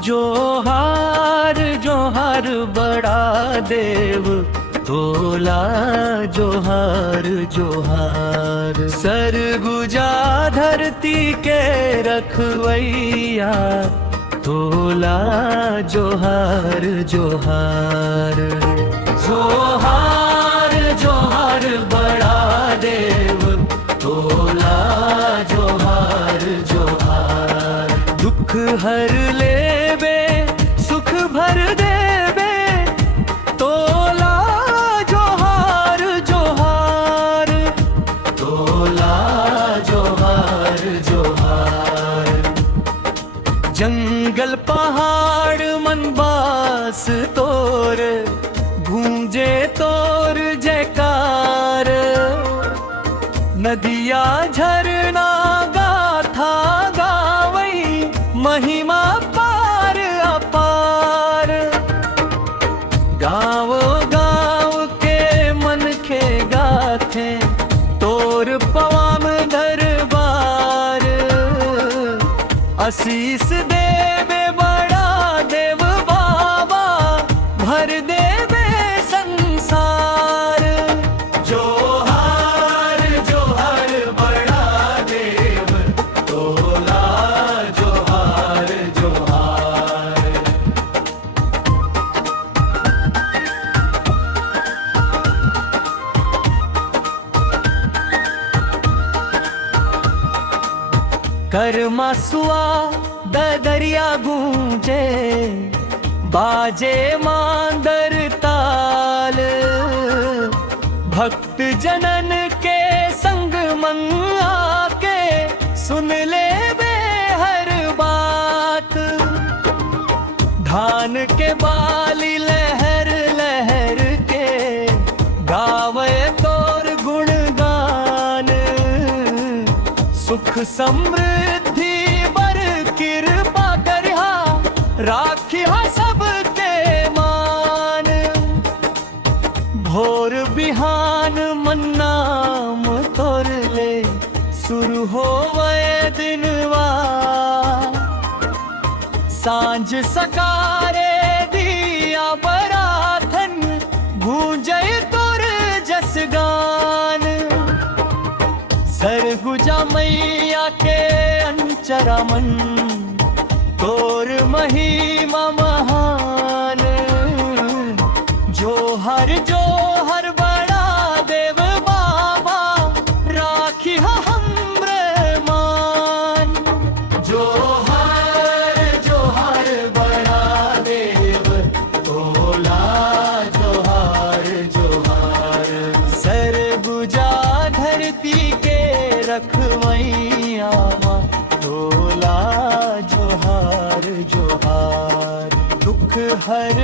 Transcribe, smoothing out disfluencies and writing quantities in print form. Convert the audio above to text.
जोहार जोहार बड़ा देव तोला, जोहार जोहार। सरगुजा धरती के रखवैया तोला, जोहार जोहार। जोहार जोहार बड़ा देव तोला, जोहार जोहार। दुख हर लेबे सुख भर देबे तोला, जोहार जोहार। तोला जोहार जोहार। जंगल पहाड़ मनबास तोर, गूंजे तोर जयकार। नदिया झरना गाथा गावई, महिमा पार अपार। गाँव गाँव के मन खे गाथे तोर पवाम दरबार। आशीष देवे बड़ा देव बाबा, भर देवे संसार। जोहार जोहार बड़ा देव तोला, जोहार जोहार। करमासुआ दरिया गूंजे, बाजे मांदर ताल। भक्त जनन के संग मंगा के, सुन ले बे हर बात। धान के बाली लहर लहर के, गावे तोर गुणगान। सुख समृद्धि बर कृपा करिहा, राखिहा सबके मान। भोर बिहान मन्नाम तोर ले, शुरू होवे दिनवा। सांझ सकारे दिया बराथन, गूंजय तोर जस गान। सरगुजा मैया के अंचरा मन, तोर महिमा महान। जोहर जोहर बड़ा देव बाबा, राखी हमरे मान। जोहर जोहर बड़ा देव तोला, जोहार जोहार। सरगुजा धरती के रखवैया तोला, जोहार जोहार। दुख हर